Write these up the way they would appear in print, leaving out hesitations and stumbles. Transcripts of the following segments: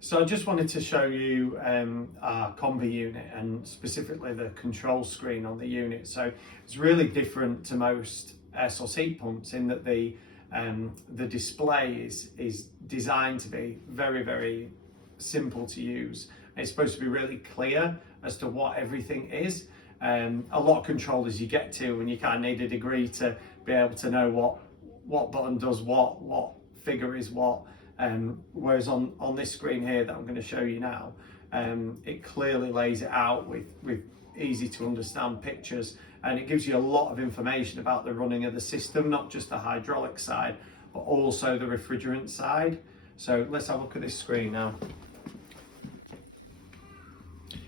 So I just wanted to show you our Combi unit and specifically the control screen on the unit. So it's really different to most air source heat pumps in that the display is designed to be very simple to use. It's supposed to be really clear as to what everything is. A lot of controllers you get to and you kind of need a degree to be able to know what button does what figure is what. Whereas on this screen here that I'm going to show you now, it clearly lays it out with easy to understand pictures, and it gives you a lot of information about the running of the system, not just the hydraulic side, but also the refrigerant side. So let's have a look at this screen now.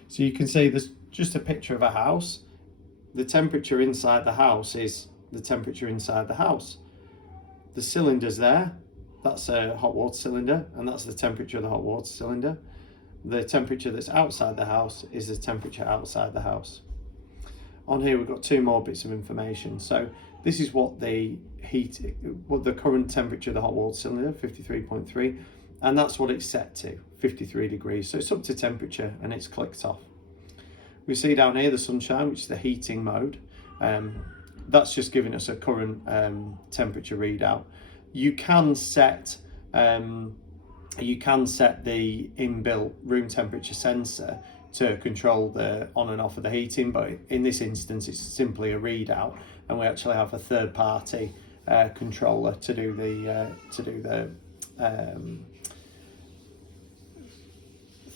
So you can see there's just a picture of a house. The temperature inside the house is the temperature inside the house. The cylinder's there. That's a hot water cylinder, and that's the temperature of the hot water cylinder. The temperature that's outside the house is the temperature outside the house. On here we've got two more bits of information. So this is what the current temperature of the hot water cylinder, 53.3, and that's what it's set to, 53 degrees. So it's up to temperature and it's clicked off. We see down here the sunshine, which is the heating mode. That's just giving us a current temperature readout. You can set the inbuilt room temperature sensor to control the on and off of the heating, but in this instance it's simply a readout, and we actually have a third-party controller to do the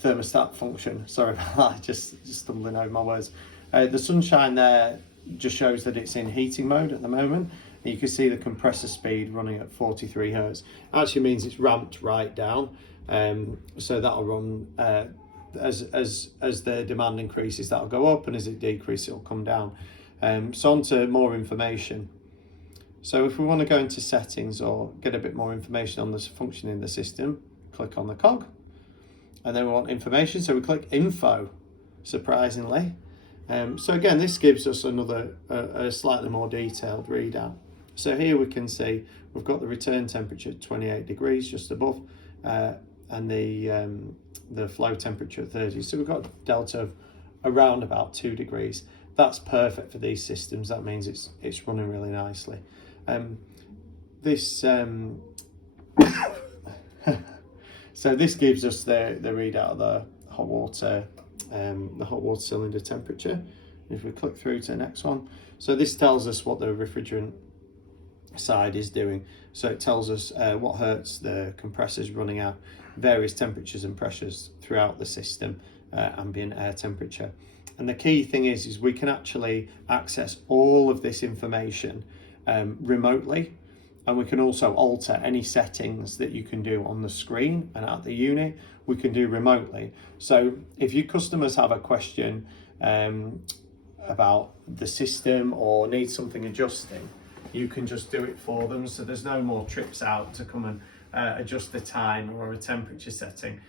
thermostat function. Sorry about that, just stumbling over my words. The sunshine there just shows that it's in heating mode at the moment. You can see the compressor speed running at 43 Hertz. Actually means it's ramped right down. So that'll run as the demand increases, that'll go up, and as it decreases, it'll come down. So on to more information. So if we want to go into settings or get a bit more information on the function in the system, click on the cog, and then we want information. So we click info, surprisingly. So again, this gives us another a slightly more detailed readout. So here we can see we've got the return temperature 28 degrees just above, and the flow temperature at 30. So we've got a delta of around about 2 degrees. That's perfect for these systems. That means it's running really nicely. So this gives us the readout of the hot water cylinder temperature. If we click through to the next one, so this tells us what the refrigerant side is doing. So it tells us what hertz the compressor is running at, various temperatures and pressures throughout the system, ambient air temperature. And the key thing is we can actually access all of this information remotely, and we can also alter any settings that you can do on the screen and at the unit, we can do remotely. So if your customers have a question about the system or need something adjusting, you can just do it for them. So there's no more trips out to come and adjust the time or a temperature setting.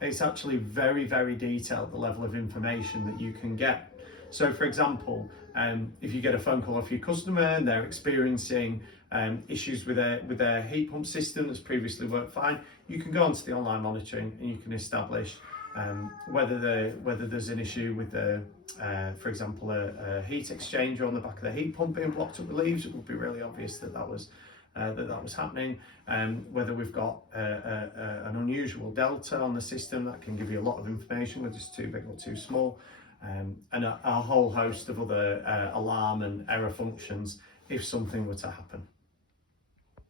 It's actually very detailed, the level of information that you can get. So for example, if you get a phone call off your customer and they're experiencing issues with their heat pump system that's previously worked fine, you can go onto the online monitoring and you can establish whether there's an issue with for example, a heat exchanger on the back of the heat pump being blocked up with leaves. It would be really obvious that was happening. Whether we've got an unusual delta on the system, that can give you a lot of information, whether it's too big or too small, and a whole host of other alarm and error functions if something were to happen.